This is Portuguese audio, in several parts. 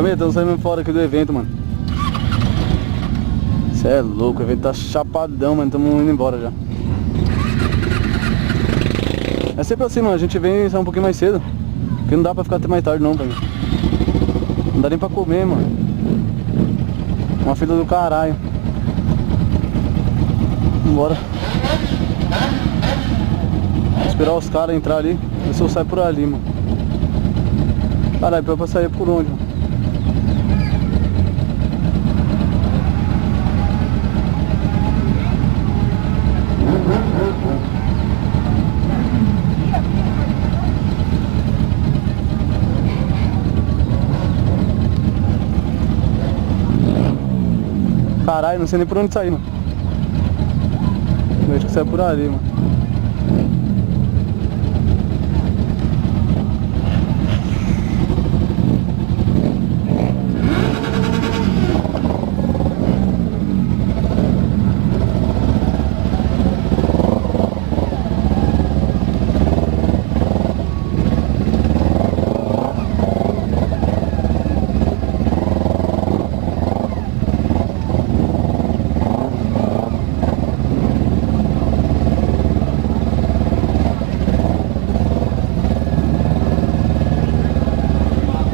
Família, estamos saindo fora aqui do evento, mano. Cê é louco, o evento tá chapadão, mano. Estamos indo embora já. É sempre assim, mano. A gente vem e sai um pouquinho mais cedo. Porque não dá pra ficar até mais tarde não, família. Não dá nem pra comer, mano. Uma fila do caralho. Vambora. Vou esperar os caras entrar ali. Ver se eu saio por ali, mano. Caralho, pra sair por onde, mano? Caralho, não sei nem por onde sair, mano. Eu acho que sai por ali, mano.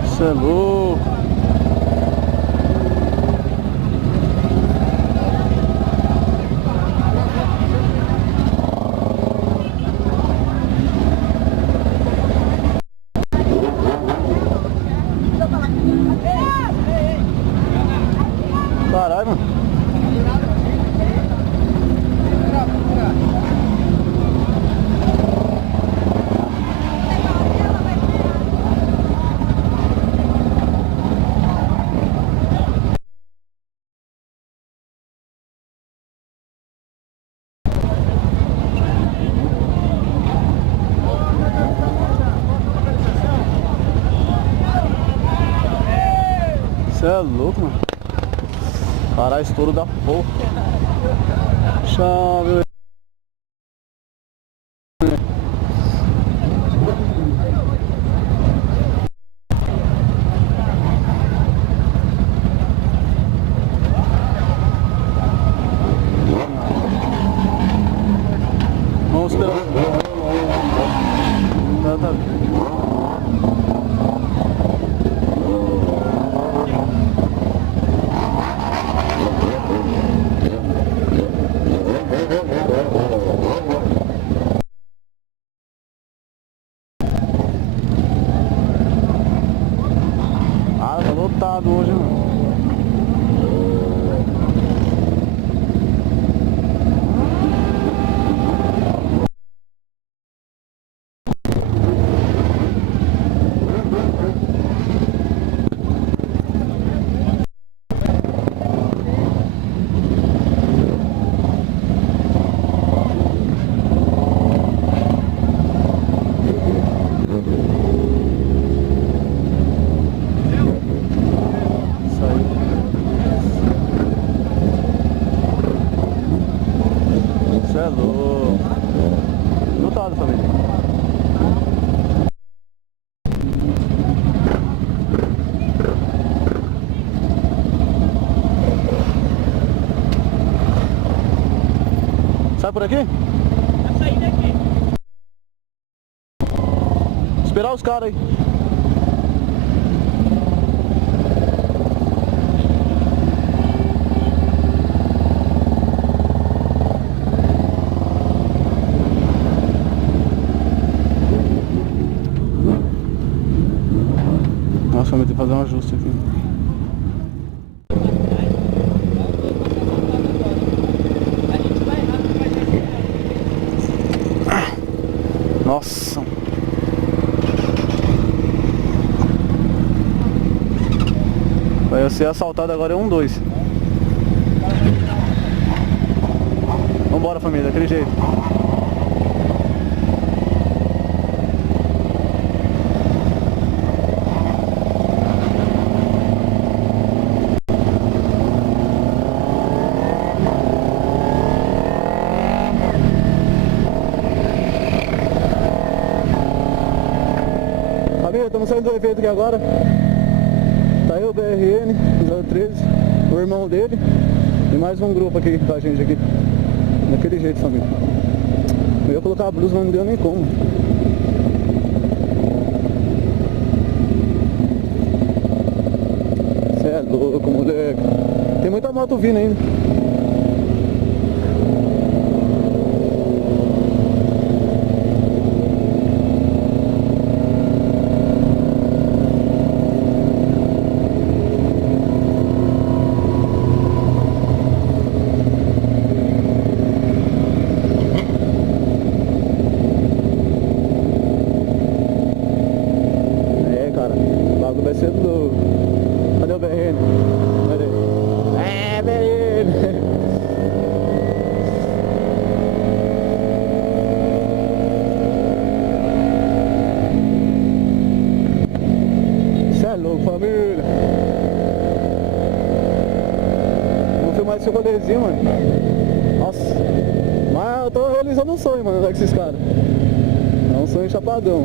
Você é louco. Caralho, mano. Você é louco, mano. Caralho, estouro da porra. Chave. Vamos esperar. Tá. Ah, tá lotado hoje, mano. Você é louco. Lotado, família. Sai por aqui? Vai sair daqui. Esperar os caras aí. Nossa, vai ter que fazer um ajuste aqui. Nossa. Vai ser assaltado agora é 1-2. Vambora, família, daquele jeito. Família, estamos saindo do evento aqui agora. Tá aí o BRN 013, o irmão dele e mais um grupo aqui com a gente aqui. Daquele jeito, família. Eu ia colocar a blusa, mas não deu nem como. Cê é louco, moleque. Tem muita moto vindo ainda. Vai ser do... Cadê o BRN? Cadê? É, BRN! Cê é louco, família! Vamos filmar esse rolezinho, mano. Nossa! Mas eu tô realizando um sonho, mano, com esses caras. É um sonho chapadão.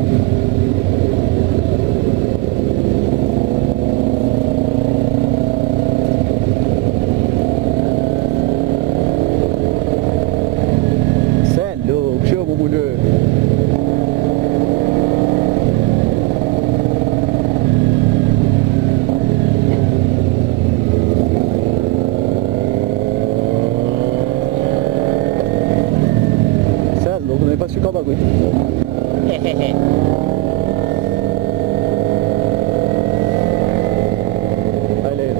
Chama, mulher. Cê é louco, nem pra esticar o bagulho. Olha aí.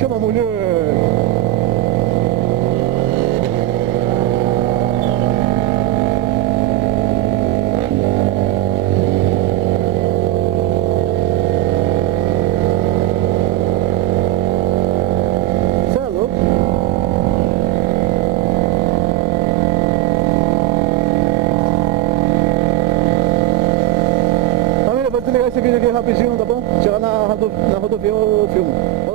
Chama, mulher! Cê é louco? Família, vou desligar esse vídeo aqui rapidinho, tá bom? Chegar na rodovia eu filmo.